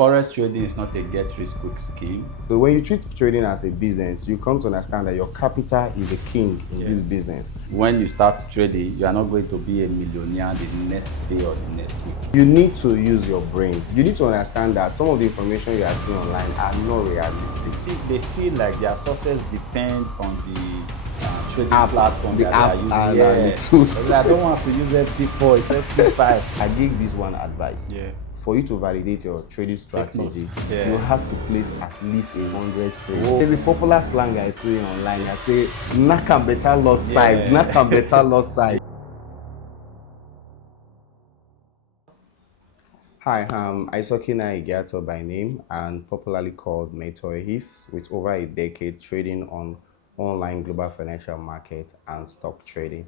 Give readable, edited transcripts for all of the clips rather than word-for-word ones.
Forex trading is not a get-rich-quick scheme. So when you treat trading as a business, you come to understand that your capital is a king in this business. When you start trading, you are not going to be a millionaire the next day or the next week. You need to use your brain. You need to understand that some of the information you are seeing online are not realistic. See, they feel like their success depend on the trading platform the that app they are and using. the tools. I don't want to use FT4, it's FT5. I give this one advice. Yeah. For you to validate your trading strategy, Yeah. you have to place at least 100 trades. There's a popular slang I see online. I say, "Knock and better lot side, knock and better lot side." Hi, I'm Isokina Igato by name and popularly called Mentor His, with over a decade trading on online global financial market and stock trading.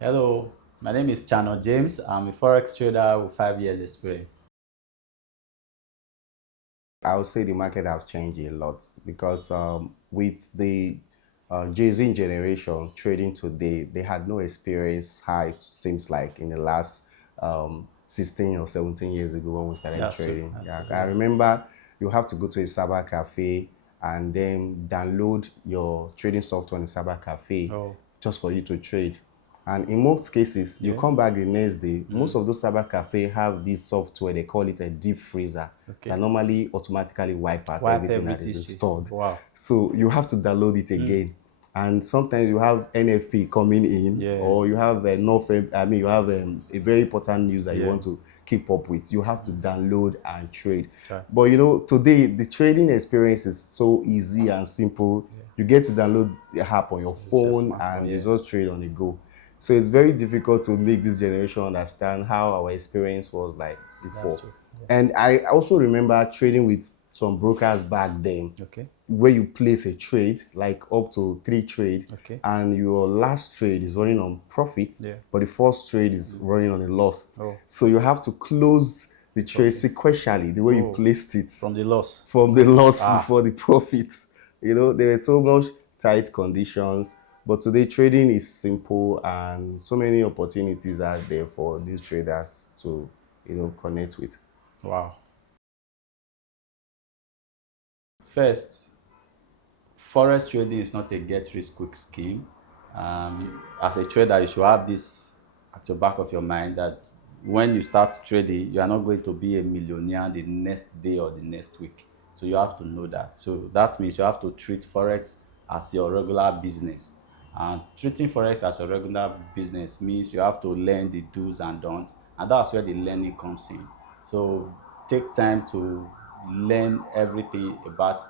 Hello, my name is Chanor James. I'm a Forex trader with 5 years experience. I would say the market has changed a lot because with the Jay-Z generation trading today, they had no experience how it seems like in the last 16 or 17 years ago when we started trading. I remember you have to go to a cyber cafe and then download your trading software on the cyber cafe just for you to trade. And in most cases, you come back the next day, most of those cyber cafes have this software, they call it a deep freezer, that normally automatically wipe out everything that is stored. Wow. So you have to download it again. And sometimes you have NFP coming in, or you have you have a very important news that you want to keep up with. You have to download and trade. But you know, today the trading experience is so easy and simple. You get to download the app on your phone and you just trade on the go. So it's very difficult to make this generation understand how our experience was like before. And I also remember trading with some brokers back then, where you place a trade, like up to 3 trades, and your last trade is running on profit, but the first trade is running on a loss. So you have to close the trade sequentially, the way you placed it. From the loss. From the loss before the profit. You know, there are so much tight conditions. But today, trading is simple and so many opportunities are there for these traders to, connect with. Wow. First, Forex trading is not a get-rich-quick scheme. As a trader, you should have this at your back of your mind that when you start trading, you are not going to be a millionaire the next day or the next week. So you have to know that. So that means you have to treat Forex as your regular business. And treating Forex as a regular business means you have to learn the do's and don'ts, and that's where the learning comes in. So take time to learn everything about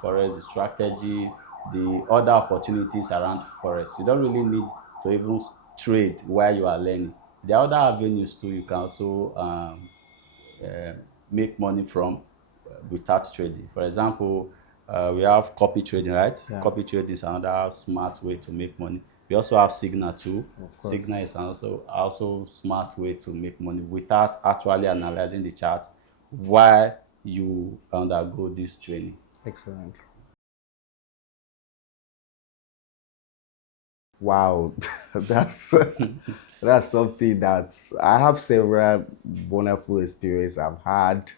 Forex, the strategy, the other opportunities around Forex. You don't really need to even trade while you are learning. There are other avenues too you can also make money from without trading. For example, we have copy trading, right? Copy trading is another smart way to make money. We also have Signal too. Signal is also smart way to make money without actually analyzing the chart while you undergo this training. Excellent. Wow, that's something I have several wonderful experiences I've had.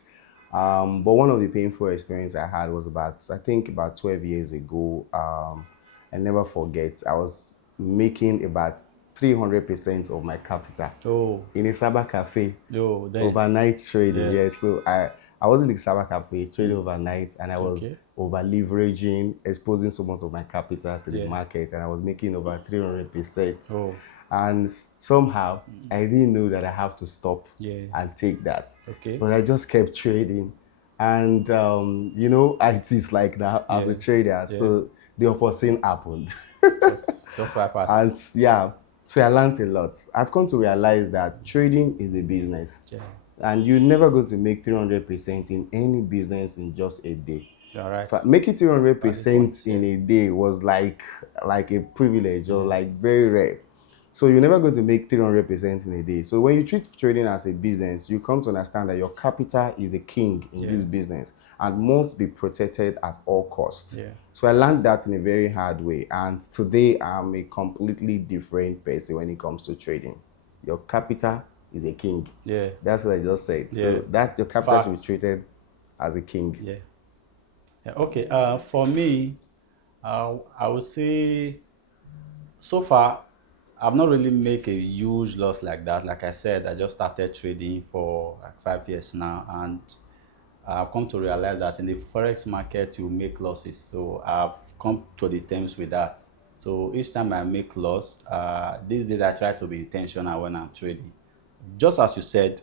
But one of the painful experiences I had was I think about 12 years ago. I never forget, I was making about 300% of my capital in a cyber cafe overnight trading. So I was in the cyber cafe trading overnight, and I was over leveraging, exposing so much of my capital to the market, and I was making over 300%. And somehow I didn't know that I have to stop and take that. But I just kept trading. And it is like that as a trader. So the unforeseen happened. Just wipe out. And so I learned a lot. I've come to realize that trading is a business. And you're never going to make 300% in any business in just a day. Making 300% in a day was like a privilege or like very rare. So you're never going to make 300% in a day. So when you treat trading as a business, you come to understand that your capital is a king in this business and must be protected at all costs. So I learned that in a very hard way. And today I'm a completely different person when it comes to trading. Your capital is a king. Yeah. That's what I just said. Yeah. So that your capital should be Facts. treated as a king. Yeah. Yeah. Okay. For me, I would say so far, I've not really make a huge loss like that. Like I said, I just started trading for like 5 years now, and I've come to realize that in the forex market you make losses. So I've come to the terms with that. So each time I make loss, these days I try to be intentional when I'm trading. Just as you said,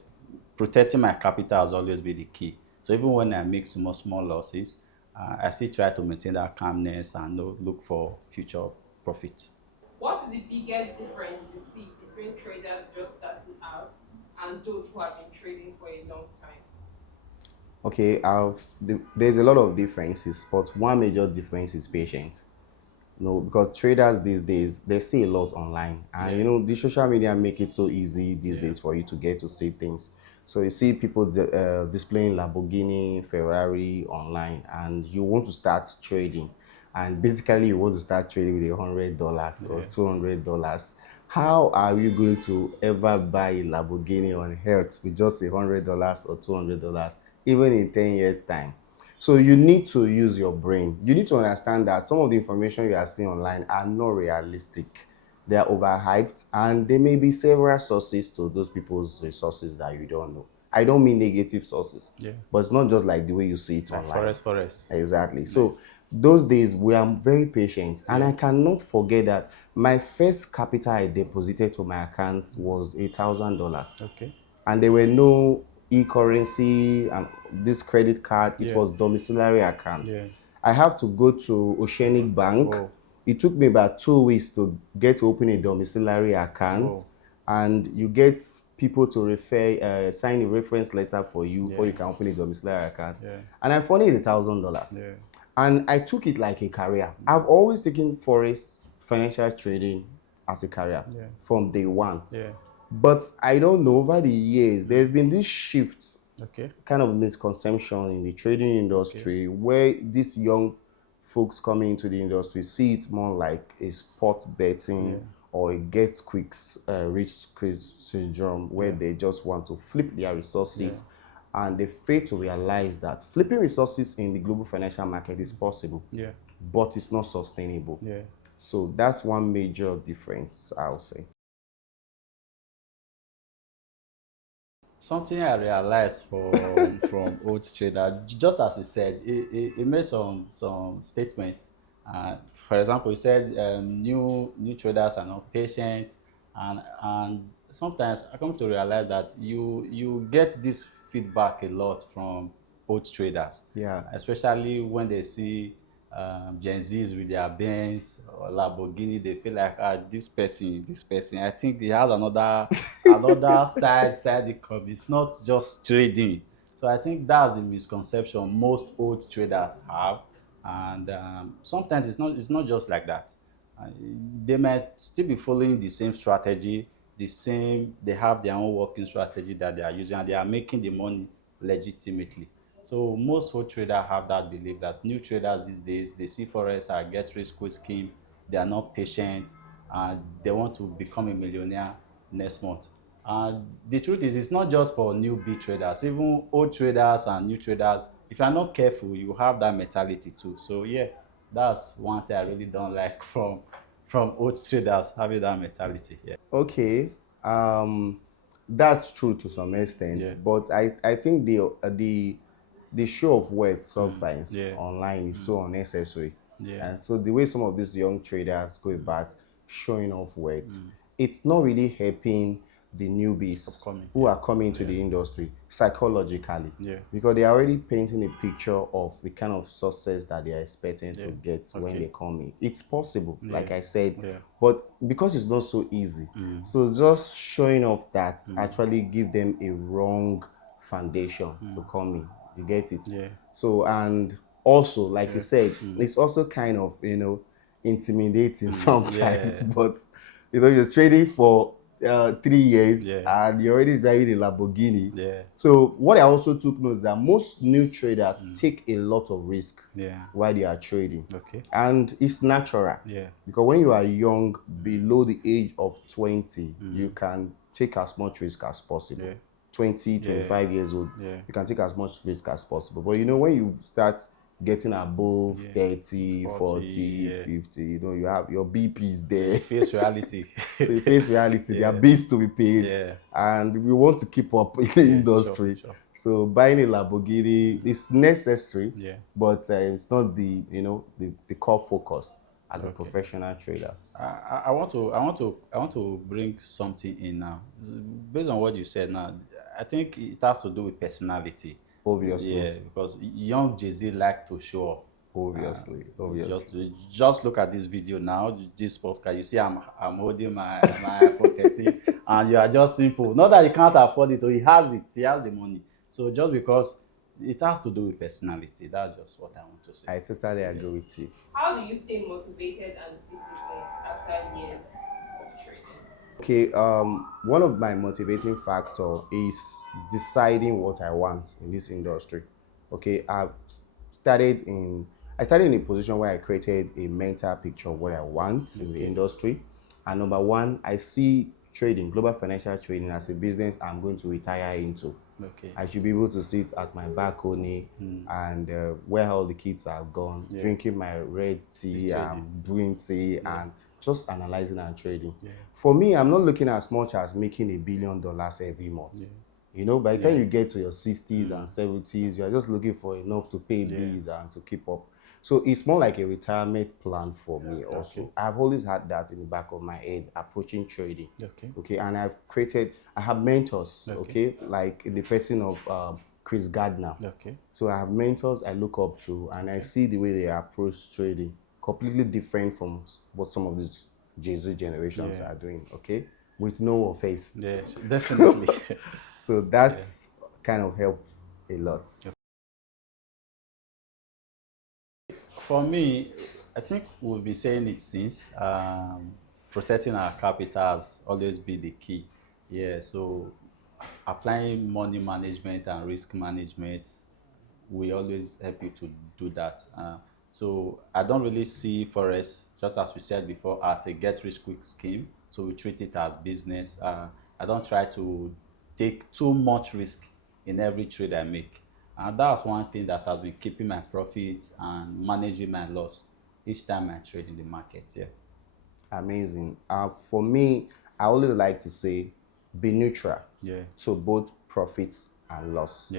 protecting my capital has always been the key. So even when I make small losses, I still try to maintain that calmness and look for future profit. What is the biggest difference you see between traders just starting out and those who have been trading for a long time? Okay, there's a lot of differences, but one major difference is patience. Because traders these days they see a lot online, and Yeah. the social media make it so easy these Yeah. days for you to get to see things. So you see people displaying Lamborghini, Ferrari online, and you want to start trading, and basically you want to start trading with $100 or Yeah. $200. How are you going to ever buy a Lamborghini on earth with just $100 or $200, even in 10 years' time? So you need to use your brain. You need to understand that some of the information you are seeing online are not realistic. They are overhyped, and there may be several sources to those people's resources that you don't know. I don't mean negative sources, Yeah. but it's not just like the way you see it Like online. forest. Exactly. Yeah. So those days we are very patient, and Yeah. I cannot forget that my first capital I deposited to my account was $1,000, Okay. and there were no e-currency and this credit card. It Yeah. was domiciliary accounts. Yeah. I have to go to Oceanic Bank. Oh. It took me about 2 weeks to get to open a domiciliary account, Oh. and you get people to sign a reference letter for you before Yeah. you can open a domiciliary account. Yeah. And I funded $1,000, Yeah. and I took it like a career. I've always taken forex financial trading as a career Yeah. from day one. Yeah. But I don't know, over the years, there's been this shift, Okay. kind of misconception in the trading Okay. industry, where these young folks coming into the industry see it more like a sport Yeah. betting or a get quick rich quick syndrome, where Yeah. they just want to flip their Yeah. resources, and they fail to realize that flipping resources in the global financial market is possible, Yeah. but it's not sustainable. Yeah. So that's one major difference, I'll say. Something I realized from old trader, just as he said, he made some statements. For example, he said new traders are not patient, and sometimes I come to realize that you get this feedback a lot from old traders, Yeah. especially when they see Gen Zs with their Benz or Lamborghini. They feel like this person. I think he has another side income. It's not just trading. So I think that's the misconception most old traders have, and sometimes it's not just like that. They might still be following the same strategy, they have their own working strategy that they are using, and they are making the money legitimately. So most old traders have that belief that new traders these days, they see forex as get rich quick scheme, they are not patient, and they want to become a millionaire next month. And the truth is, it's not just for newbie traders, even old traders and new traders. If you're not careful, you have that mentality too. So yeah, that's one thing I really don't like from old traders having that mentality. Yeah. Okay, that's true to some extent, Yeah. but I think the show of words sometimes Yeah. online is so unnecessary, Yeah. and so the way some of these young traders go about showing off words, it's not really helping the newbies Upcoming. who Yeah. are coming into Yeah. the industry psychologically, Yeah. because they are already painting a picture of the kind of success that they are expecting to Yeah. get when Okay. they come in. It's possible, like Yeah. I said, Yeah. but because it's not so easy, so just showing off that actually give them a wrong foundation to come in. You get it? Yeah. So, and also, like you Yeah. said, it's also kind of intimidating sometimes. Yeah. But you're trading for 3 years, Yeah. and you're already driving a Lamborghini. Yeah. So what I also took note is that most new traders take a lot of risk Yeah. while they are trading, Okay. and it's natural. Yeah. Because when you are young, below the age of 20, you can take as much risk as possible. Yeah. 20, 25 years old, Yeah. you can take as much risk as possible. But you know, when you start getting above Yeah. 30, 40, 40, yeah. 50, you know, you have your BPs there. You face reality. So you face reality. There are Yeah. bills to be paid, Yeah. and we want to keep up in the Yeah, industry. sure. So buying a Lamborghini is necessary, Yeah. but it's not the core focus as a Okay. professional trader. I want to bring something in now. Based on what you said now, I think it has to do with personality. Obviously, Yeah, because young Jay-Z like to show off. Just look at this video now, this podcast. You see, I'm holding my iPhone 13, and you are just simple. Not that he can't afford it, or he has it. He has the money. So just because it has to do with personality, that's just what I want to say. I totally agree with you. How do you stay motivated and disciplined after years of trading? Okay, one of my motivating factor is deciding what I want in this industry. Okay, I started in a position where I created a mental picture of what I want in the industry. And number one, I see trading, global financial trading, as a business I'm going to retire into. Okay. I should be able to sit at my balcony and where all the kids are gone, drinking my red tea and brewing tea and just analyzing and trading. For me, I'm not looking as much as making $1 billion every month. You know, by the time you get to your 60s and 70s, you are just looking for enough to pay bills and to keep up. So it's more like a retirement plan for me also. I've always had that in the back of my head, approaching trading. Okay, and I have mentors, okay, like in the person of Chris Gardner. So I have mentors I look up to, and I see the way they approach trading, completely different from what some of these Jay-Z generations are doing, okay? With no offense. Yes, definitely. So that's kind of helped a lot. For me, I think we'll be saying it since protecting our capital has always been the key. Yeah, so applying money management and risk management, we always help you to do that. So I don't really see Forex, just as we said before, as a get rich quick scheme. So we treat it as business. I don't try to take too much risk in every trade I make. And that's one thing that has been keeping my profits and managing my loss each time I trade in the market. Yeah. Amazing. For me, I always like to say be neutral to both profits and loss.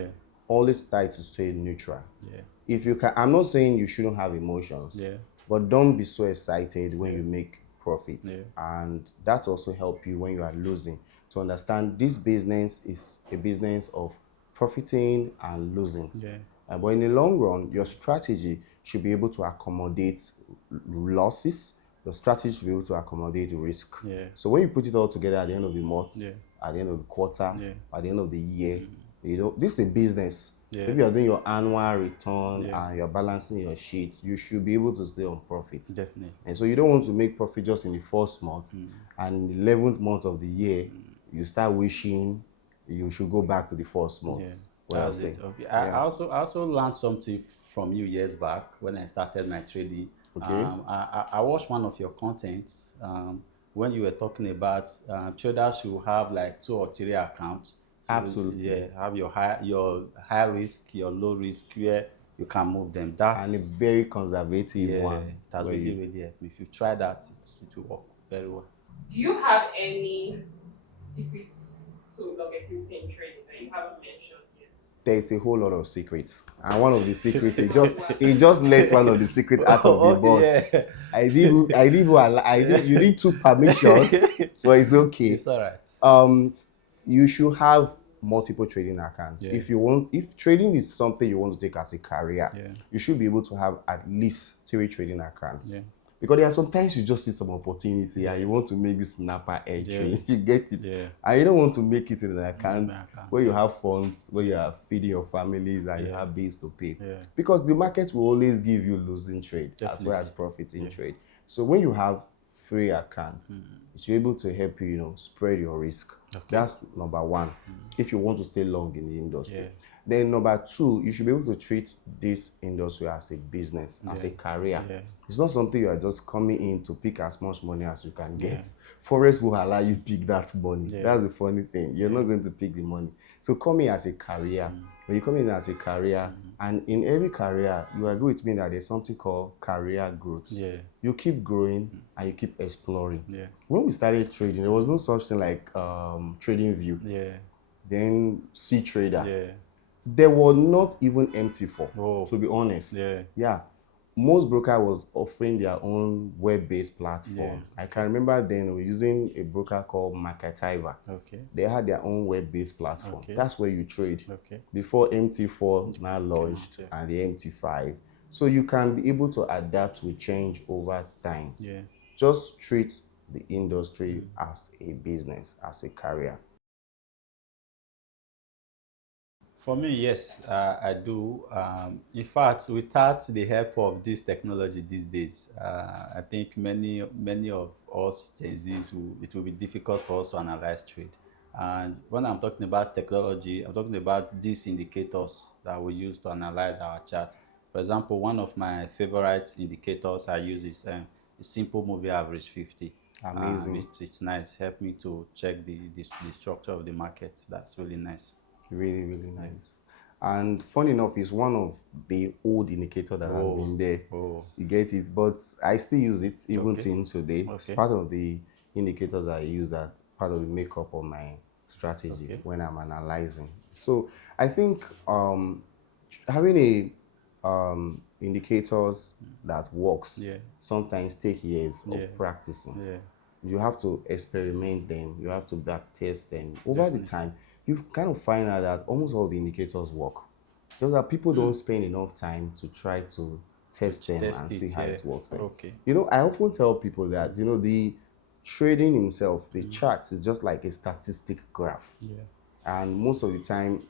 Always try to stay neutral. If you can, I'm not saying you shouldn't have emotions, but don't be so excited when you make profit. And that's also help you when you are losing to understand this business is a business of profiting and losing. But in the long run, your strategy should be able to accommodate losses. Your strategy should be able to accommodate risk. So when you put it all together at the end of the month, at the end of the quarter, at the end of the year, you know, this is a business. If you are doing your annual return and you're balancing your sheet, you should be able to stay on profit. Definitely. And so you don't want to make profit just in the first month and in the 11th month of the year, you start wishing you should go back to the first month. That's it. Okay. I also learned something from you years back when I started my trading. I watched one of your contents when you were talking about traders should have like 2 or 3 accounts. So Absolutely. Yeah, have your high risk, your low risk, where you can move them. That's and a very conservative one. It has really helped me. If you try that, it will work very well. Do you have any secrets to longevity in trading that you haven't mentioned yet? There's a whole lot of secrets, and one of the secrets he just let one of the secrets out of the box. You need 2 permissions, but it's okay. It's all right. You should have multiple trading accounts. If trading is something you want to take as a career, you should be able to have at least 3 trading accounts. Because there are sometimes you just see some opportunity and you want to make this snapper entry. You get it. And you don't want to make it in an account where you have funds, where you are feeding your families and you have bills to pay. Because the market will always give you losing trade as well as profiting trade. So when you have 3 accounts, it should be able to help you, spread your risk. That's number one, if you want to stay long in the industry. Then number two, you should be able to treat this industry as a business, as a career. Yeah. It's not something you are just coming in to pick as much money as you can get. Yeah. Forex will allow you pick that money. Yeah. That's the funny thing. You're not going to pick the money. So come in as a career. When you come in as a career, and in every career, you agree with me that there's something called career growth. Yeah. You keep growing and you keep exploring. Yeah. When we started trading, there was no such thing like trading view, Yeah. then C trader. Yeah. There were not even MT4, Oh. to be honest. Yeah. Yeah. Most broker was offering their own web-based platform. Yeah. I can remember then we were using a broker called Marketiver. Okay. They had their own web-based platform. Okay. That's where you trade. Okay. Before MT4 now launched yeah. and the MT5. So you can be able to adapt with change over time. Yeah. Just treat the industry as a business, as a career. For me, yes, I do. In fact, without the help of this technology these days, I think many of us Gen Zs it will be difficult for us to analyze trade. And when I'm talking about technology, I'm talking about these indicators that we use to analyze our chart. For example, one of my favorite indicators I use is a simple moving average 50. Amazing. It's nice. Help me to check the structure of the market. That's really nice. Really, really nice. And funny enough, it's one of the old indicator that has been there. Oh. You get it, but I still use it even Okay. till today. It's Okay. part of the indicators I use, that part of the makeup of my strategy Okay. when I'm analyzing. So I think having a indicators that works Yeah. sometimes take years Yeah. of practicing. Yeah. You have to experiment them, you have to back test them. Over the time, you kind of find out that almost all the indicators work. Just that people don't spend enough time to try to test them and see how it works. Okay. You know, I often tell people that, you know, the trading itself, the charts is just like a statistic graph. Yeah. And most of the time,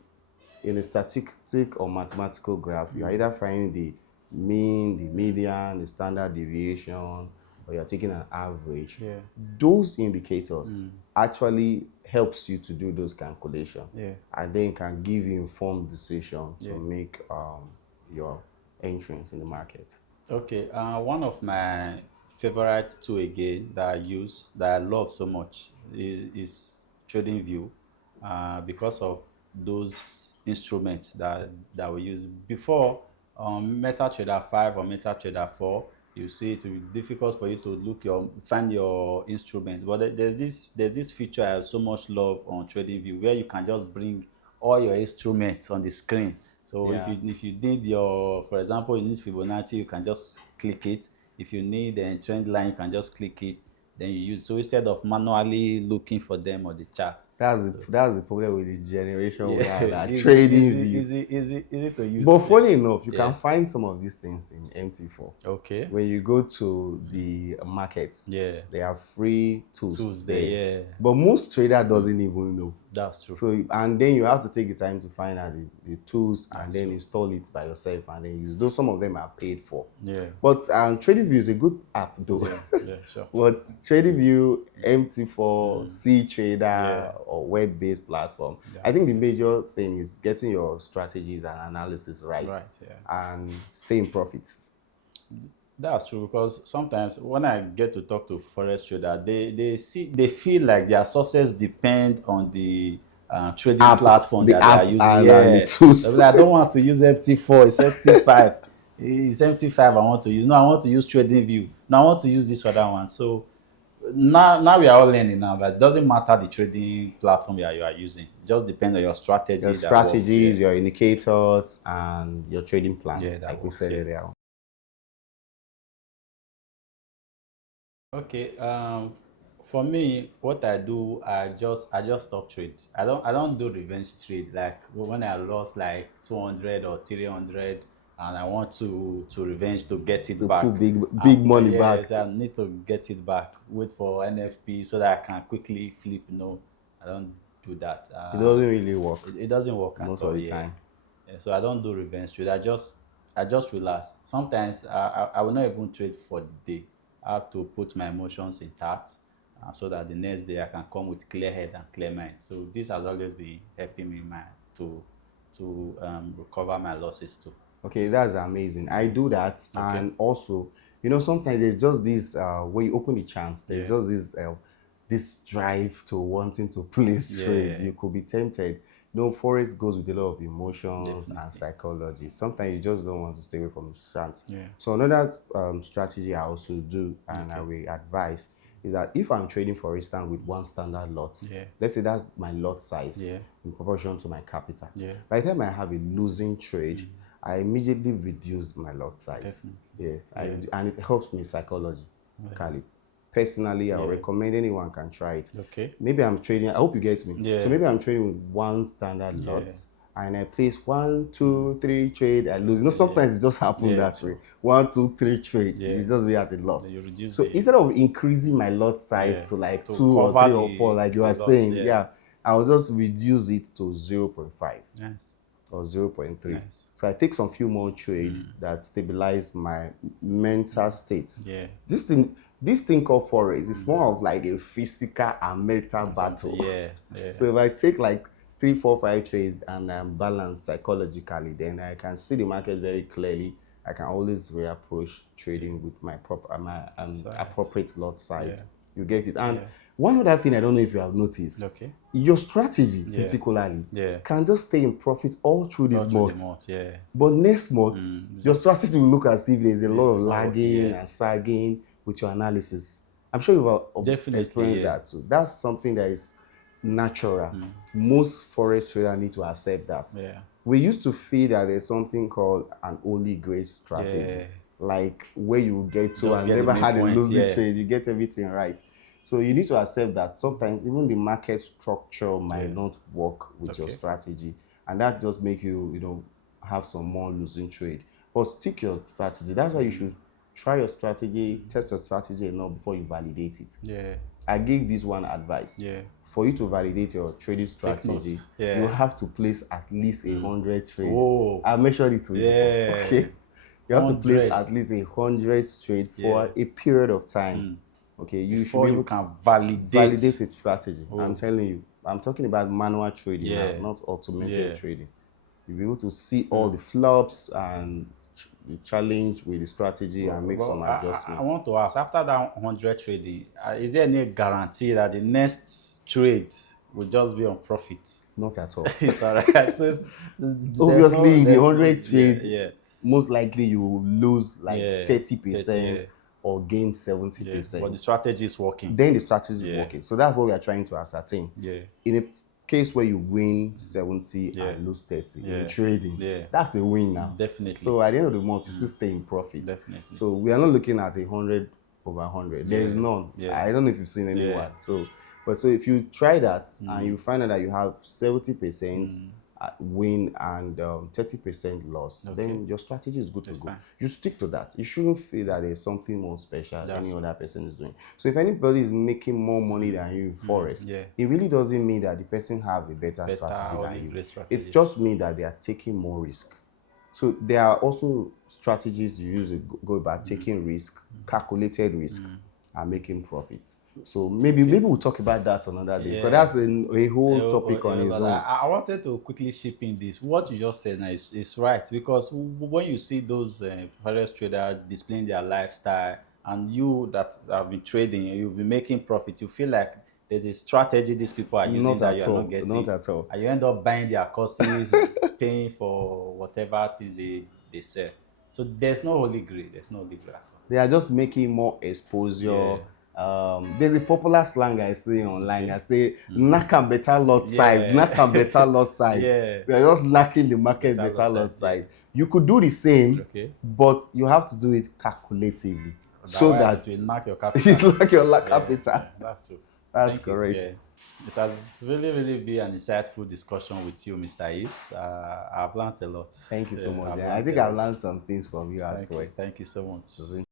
in a statistic or mathematical graph, you are either finding the mean, the median, the standard deviation, or you're taking an average. Yeah. Those indicators actually helps you to do those calculations. Yeah. And then can give you informed decision to make your entrance in the market. Okay. One of my favorite tool again that I use that I love so much is TradingView, because of those instruments that we use before. MetaTrader 5 or MetaTrader 4, you see it will be difficult for you to find your instrument. But there's this feature I so much love on TradingView, where you can just bring all your instruments on the screen. So Yeah. if you need for example, you need Fibonacci, you can just click it. If you need a trend line, you can just click it. Then you use, so instead of manually looking for them on the chart. That's the problem with the generation we have. That Easy, trading easy to use. But funny enough, you Yeah. can find some of these things in MT4. Okay. When you go to the markets, Yeah. they have free tools there, there. yeah. But most trader doesn't even know. That's true. So, and then you have to take the time to find out the tools and then install it by yourself and then use. Though some of them are paid for. Yeah. But TradingView is a good app though. Yeah, sure. But TradingView, MT4, C Trader, Yeah. or web-based platform. Yeah, I think the major thing is getting your strategies and analysis right, yeah. and stay in profit. That's true, because sometimes when I get to talk to forex trader, they feel like their success depend on the trading platform that they are using. And the tools. They'll be like, I don't want to use MT4, it's MT5. It's MT5 I want to use. No, I want to use TradingView. No, I want to use this other one. So now we are all learning now that it doesn't matter the trading platform you are using. It just depends on your strategy. Your strategies, your indicators, and your trading plan. Yeah, that like we works, said yeah. earlier. Okay. For me, what I do, I just stop trade. I don't do revenge trade. Like when I lost like 200 or 300, and I want to revenge to get it back. Put big money back. Yes, I need to get it back. Wait for NFP so that I can quickly flip. No, I don't do that. It doesn't really work. It doesn't work most at all, of the time. Yeah, so I don't do revenge trade. I just relax. Sometimes I will not even trade for the day. I have to put my emotions intact, so that the next day I can come with clear head and clear mind. So this has always been helping me to to recover my losses too. Okay, that's amazing. I do that, Okay. and also, sometimes there's just this when you open the chance, there's Yeah. just this drive to wanting to place trade. Yeah. You could be tempted. Forex goes with a lot of emotions and Definitely. psychology. Sometimes you just don't want to stay away from the chance. Yeah. So another strategy I also do, and I Okay. will advise, is that if I'm trading, for instance, with one standard lot, Yeah. let's say that's my lot size Yeah. in proportion to my capital. Yeah. By the time I have a losing trade, I immediately reduce my lot size. Definitely. Yes, Yeah. and it helps me psychologically. Personally, I would Yeah. recommend anyone can try it. Okay. Maybe I'm trading. I hope you get me. Yeah. So maybe I'm trading with one standard Yeah. lot, and I place 1, 2, 3 trade. I lose. Sometimes it just happens Yeah. that way. 1, 2, 3 trade. Yeah. You just be at a loss. You reduce So the- instead of increasing my lot size Yeah. to like To 2 or cover 3 or the- 4, like you the are loss, saying, yeah. I'll just reduce it to 0.5 Nice. or 0.3. Nice. So I take some few more trade that stabilize my mental state. Yeah. This thing called forex is more of like a physical and mental battle. Yeah. Yeah. So if I take like 3, 4, 5 trades and I'm balanced psychologically, then I can see the market very clearly. I can always reapproach trading with my appropriate lot size. Yeah. You get it. And Yeah. one other thing I don't know if you have noticed, Okay. your strategy Yeah. particularly Yeah. can just stay in profit all through this Not through the month. month. Yeah. But next month, your strategy will look as if there's a lot of is not working, lagging yeah. and sagging with your analysis. I'm sure you've Definitely, experienced yeah. that too. That's something that is natural. Most forex traders need to accept that. Yeah. We used to feel that there's something called an holy grace strategy, Yeah. like where you get to Just and get the never had a midpoint, losing yeah. trade, you get everything right. So you need to accept that sometimes even the market structure might Yeah. not work with your Okay. strategy, and that just make you have some more losing trade. But stick your strategy. That's why you should try your strategy, test your strategy enough before you validate it. Yeah. I give this one advice. Yeah. For you to validate your trading strategy, notes. Yeah. you have to place at least 100 trades. Whoa. I mentioned it to you Yeah. before. Okay. You have to place 100. at least 100 trade for Yeah. a period of time. Okay, you Before should be you able can to validate. validate a strategy. Oh. I'm telling you, I'm talking about manual trading Yeah. now, not automated Yeah. trading. You'll be able to see all the flops and the challenge with the strategy and make But some I adjustments. want to ask, after that 100 trading, is there any guarantee that the next trade will just be on profit? Not at all. It's all right. So Obviously, in the 100 yeah, trade, yeah, most likely you will lose like Yeah, 30% 30, or gain yeah. 70%. But the strategy is working. Then the strategy is Yeah. working. So that's what we are trying to ascertain. Yeah. In a case where you win 70 Yeah. and lose 30 Yeah. in trading, Yeah. that's a win now. Definitely. So at the end of the month, you still stay in profit. Definitely. So we are not looking at 100 over 100. There is Yeah. none. Yeah. I don't know if you've seen anyone. Yeah. So if you try that and you find out that you have 70% win and 30% loss, then your strategy is good to go. fine. You stick to that. You shouldn't feel that there's something more special That's any other person is doing. So if anybody is making more money than you in Forex, yeah. it really doesn't mean that the person have a better Better strategy or than you. great strategy. It just means that they are taking more risk. So there are also strategies you use to go about taking risk, calculated risk, and making profits. So maybe we'll talk about that another day, because that's a whole topic on its but own. I wanted to quickly chip in this. What you just said now is right, because when you see those forex traders displaying their lifestyle, and you that have been trading, you've been making profit, you feel like there's a strategy these people are using Not that at you are all. not getting. Not at all. And you end up buying their courses, paying for whatever thing they sell. So there's no holy grail. There's no holy grail at all. They are just making more exposure. There's a popular slang I see online. I say, knack and better lot size, knack and better lot size. Yeah. They're just lacking the market better lot size. You could do the same, but you have to do it calculatively. So that it will knock your capital. it's like your capital. Yeah, that's true. That's Thank you. correct. Yeah. It has really been an insightful discussion with you, Mr. Is. I've learned a lot. Thank you so much. I've I learned think a I've lot. learned some things from you as well. Thank you so much.